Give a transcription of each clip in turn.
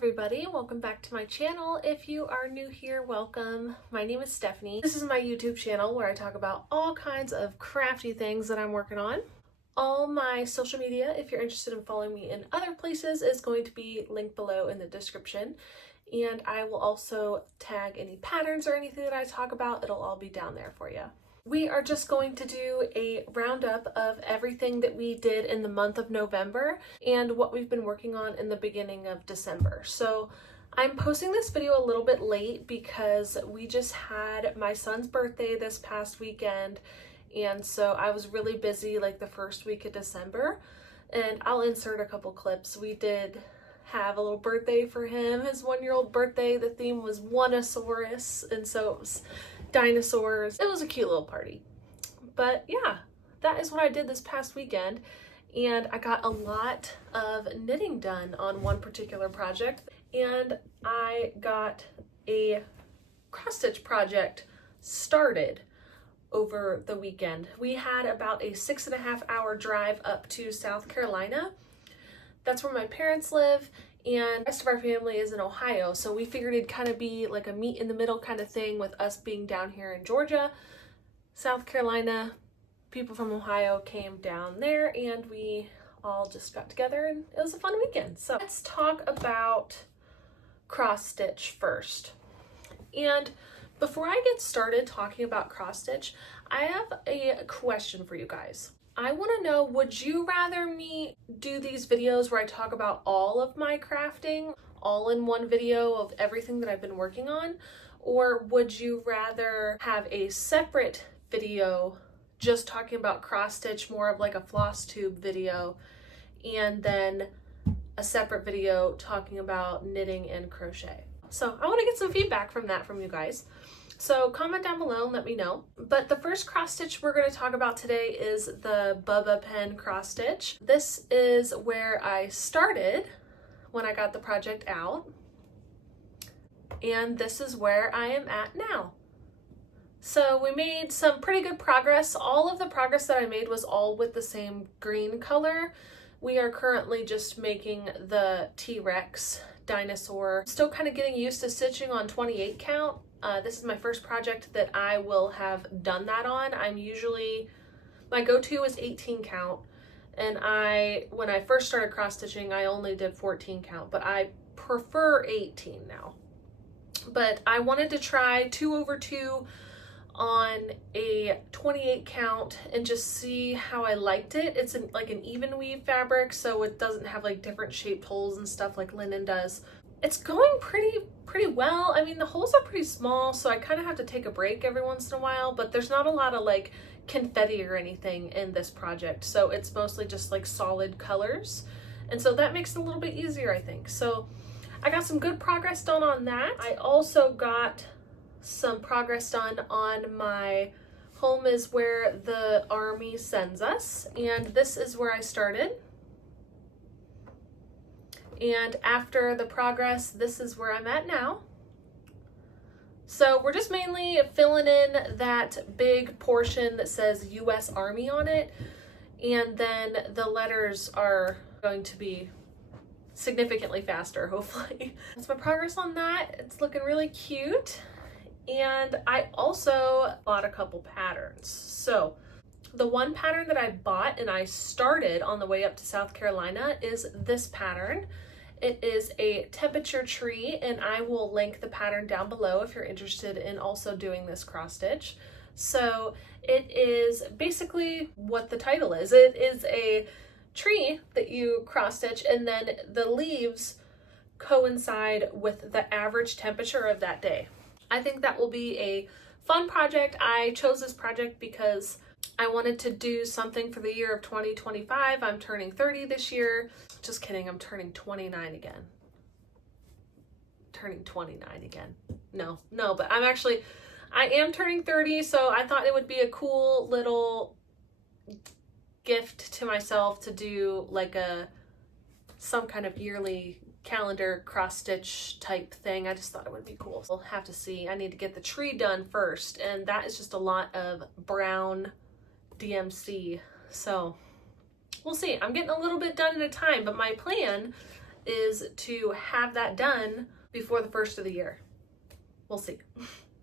everybody, welcome back to my channel. If you are new here, welcome. My name is Stephanie. This is my YouTube channel where I talk about all kinds of crafty things that I'm working on. All my social media, if you're interested in following me in other places, is going to be linked below in the description. And I will also tag any patterns or anything that I talk about. It'll all be down there for you. We are just going to do a roundup of everything that we did in the month of November and what we've been working on in the beginning of December. So I'm posting this video a little bit late because we just had my son's birthday this past weekend, and so I was really busy like the first week of December, and I'll insert a couple clips. We did have a little birthday for him, his 1-year-old birthday. The theme was One-osaurus, and so it was dinosaurs. It was a cute little party. But yeah, that is what I did this past weekend, and I got a lot of knitting done on one particular project, and I got a cross-stitch project started over the weekend. We had about a 6.5-hour drive up to South Carolina. That's where my parents live, and the rest of our family is in Ohio, so we figured it'd kind of be like a meet in the middle kind of thing with us being down here in Georgia. South Carolina, people from Ohio came down there, and we all just got together, and it was a fun weekend. So let's talk about cross stitch first. And before I get started talking about cross stitch, I have a question for you guys. I want to know, would you rather me do these videos where I talk about all of my crafting, all in one video of everything that I've been working on? Or would you rather have a separate video just talking about cross stitch, more of like a floss tube video, and then a separate video talking about knitting and crochet? So I want to get some feedback from you guys. So comment down below and let me know. But the first cross stitch we're going to talk about today is the Bubba Pen cross stitch. This is where I started when I got the project out, and this is where I am at now. So we made some pretty good progress. All of the progress that I made was all with the same green color. We are currently just making the T-Rex dinosaur. Still kind of getting used to stitching on 28 count. This is my first project that I will have done that on. My go-to is 18 count, and when I first started cross stitching, I only did 14 count, but I prefer 18 now. But I wanted to try 2/2 on a 28 count and just see how I liked it. It's like an even weave fabric, so it doesn't have like different shaped holes and stuff like linen does. It's going pretty well. I mean, the holes are pretty small, so I kind of have to take a break every once in a while, but there's not a lot of like confetti or anything in this project, so it's mostly just like solid colors, and so that makes it a little bit easier, I think. So I got some good progress done on that. I also got some progress done on my home is where the army sends us, and this is where I started. And after the progress, this is where I'm at now. So we're just mainly filling in that big portion that says US Army on it, and then the letters are going to be significantly faster, hopefully. That's my progress on that. It's looking really cute. And I also bought a couple patterns. So the one pattern that I bought and I started on the way up to South Carolina is this pattern. It is a temperature tree, and I will link the pattern down below if you're interested in also doing this cross stitch. So it is basically what the title is. It is a tree that you cross stitch, and then the leaves coincide with the average temperature of that day. I think that will be a fun project. I chose this project because I wanted to do something for the year of 2025. I'm turning 30 this year. Just kidding, I'm turning 29 again. Turning 29 again. No, but I am turning 30, so I thought it would be a cool little gift to myself to do like some kind of yearly calendar cross stitch type thing. I just thought it would be cool. We'll have to see. I need to get the tree done first, and that is just a lot of brown DMC, so we'll see. I'm getting a little bit done at a time, but my plan is to have that done before the first of the year. We'll see.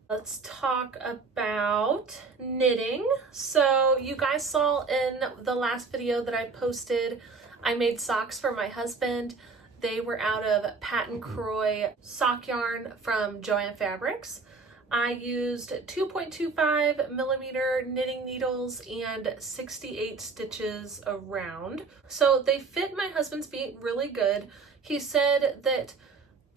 Let's talk about knitting. So you guys saw in the last video that I posted, I made socks for my husband. They were out of Patent Croy sock yarn from Joann Fabrics. I used 2.25 millimeter knitting needles and 68 stitches around. So they fit my husband's feet really good. He said that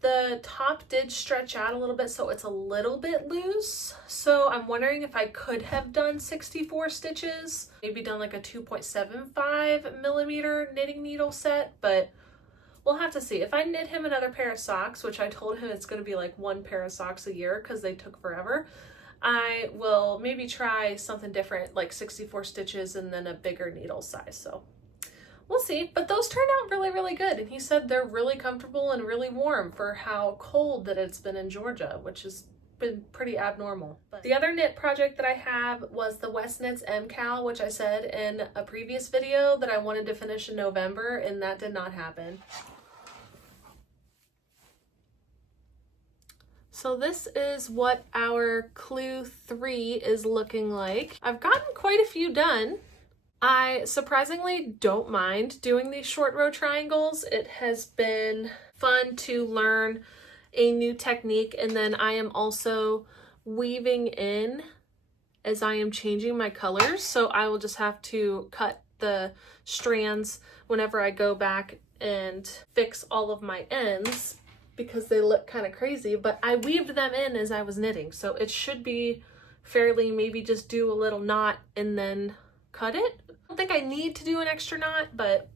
the top did stretch out a little bit, so it's a little bit loose. So I'm wondering if I could have done 64 stitches, maybe done like a 2.75 millimeter knitting needle set, but we'll have to see. If I knit him another pair of socks, which I told him it's going to be like one pair of socks a year because they took forever, I will maybe try something different, like 64 stitches and then a bigger needle size. So we'll see, but those turned out really, really good. And he said they're really comfortable and really warm for how cold that it's been in Georgia, which has been pretty abnormal. But the other knit project that I have was the West Knits MCal, which I said in a previous video that I wanted to finish in November, and that did not happen. So this is what our Clue 3 is looking like. I've gotten quite a few done. I surprisingly don't mind doing these short row triangles. It has been fun to learn a new technique, and then I am also weaving in as I am changing my colors, so I will just have to cut the strands whenever I go back and fix all of my ends because they look kind of crazy, but I weaved them in as I was knitting, so it should be fairly, maybe just do a little knot and then cut it. I don't think I need to do an extra knot, but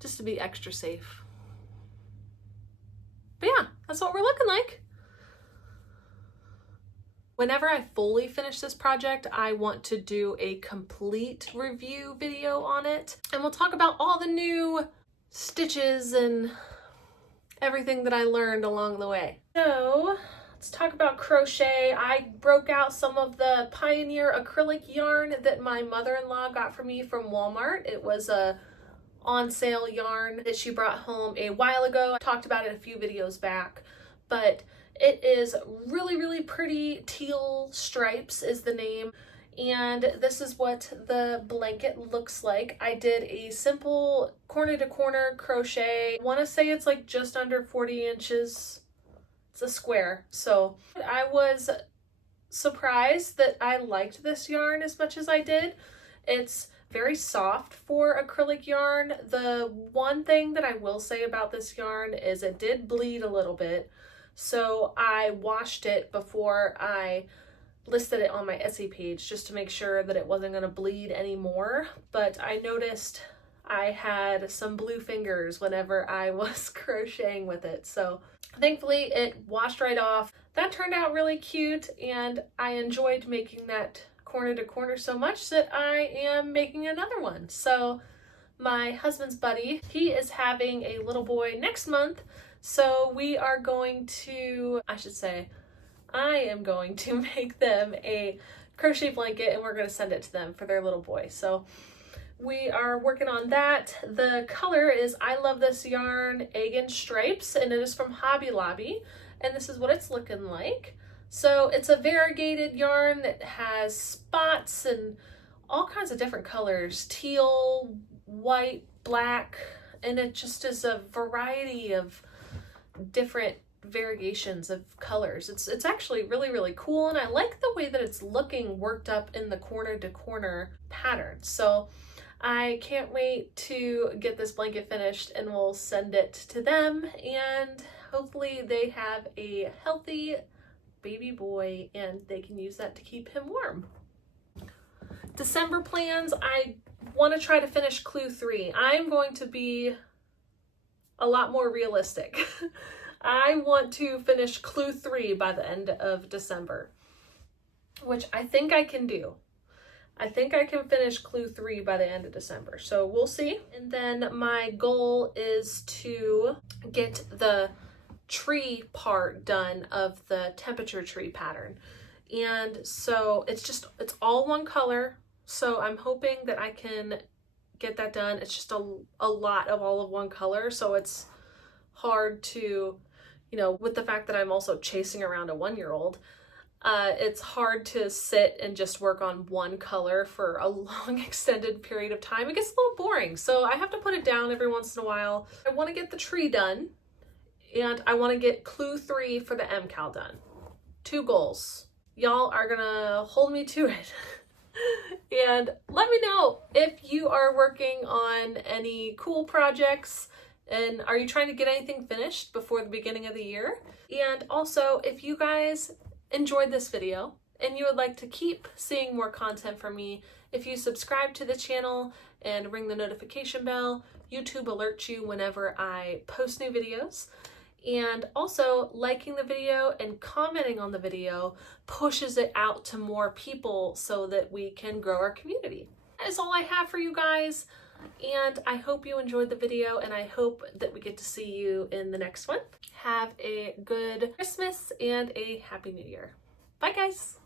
just to be extra safe. But yeah, that's what we're looking like. Whenever I fully finish this project, I want to do a complete review video on it, and we'll talk about all the new stitches and everything that I learned along the way. So let's talk about crochet. I broke out some of the Pioneer acrylic yarn that my mother-in-law got for me from Walmart. It was a on sale yarn that she brought home a while ago. I talked about it a few videos back, but it is really, really pretty. Teal Stripes is the name, and this is what the blanket looks like. I did a simple corner to corner crochet. I want to say it's like just under 40 inches. It's a square. So I was surprised that I liked this yarn as much as I did. It's very soft for acrylic yarn. The one thing that I will say about this yarn is it did bleed a little bit. So I washed it before I listed it on my Etsy page just to make sure that it wasn't going to bleed anymore. But I noticed I had some blue fingers whenever I was crocheting with it. So thankfully it washed right off. That turned out really cute, and I enjoyed making that corner to corner so much that I am making another one. So my husband's buddy, he is having a little boy next month. So we are going to, I am going to make them a crochet blanket, and we're going to send it to them for their little boy. So we are working on that. The color is I Love This Yarn Egg and Stripes, and it is from Hobby Lobby, and this is what it's looking like. So it's a variegated yarn that has spots and all kinds of different colors, teal, white, black, and it just is a variety of different variations of colors. It's actually really, really cool, and I like the way that it's looking worked up in the corner to corner pattern. So I can't wait to get this blanket finished, and we'll send it to them, and hopefully they have a healthy baby boy and they can use that to keep him warm. December plans, I want to try to finish Clue 3. I'm going to be a lot more realistic. I want to finish Clue 3 by the end of December, which I think I can do. I think I can finish Clue 3 by the end of December, so we'll see. And then my goal is to get the tree part done of the temperature tree pattern. And so it's all one color. So I'm hoping that I can get that done. It's just a lot of all of one color, so it's hard to, you know, with the fact that I'm also chasing around a 1-year-old, it's hard to sit and just work on one color for a long extended period of time. It gets a little boring, so I have to put it down every once in a while. I want to get the tree done, and I want to get clue 3 for the MCAL done. 2 goals. Y'all are gonna hold me to it. And let me know if you are working on any cool projects, and are you trying to get anything finished before the beginning of the year? And also, if you guys enjoyed this video and you would like to keep seeing more content from me, if you subscribe to the channel and ring the notification bell, YouTube alerts you whenever I post new videos. And also, liking the video and commenting on the video pushes it out to more people so that we can grow our community. That is all I have for you guys, and I hope you enjoyed the video, and I hope that we get to see you in the next one. Have a good Christmas and a Happy New Year. Bye, guys!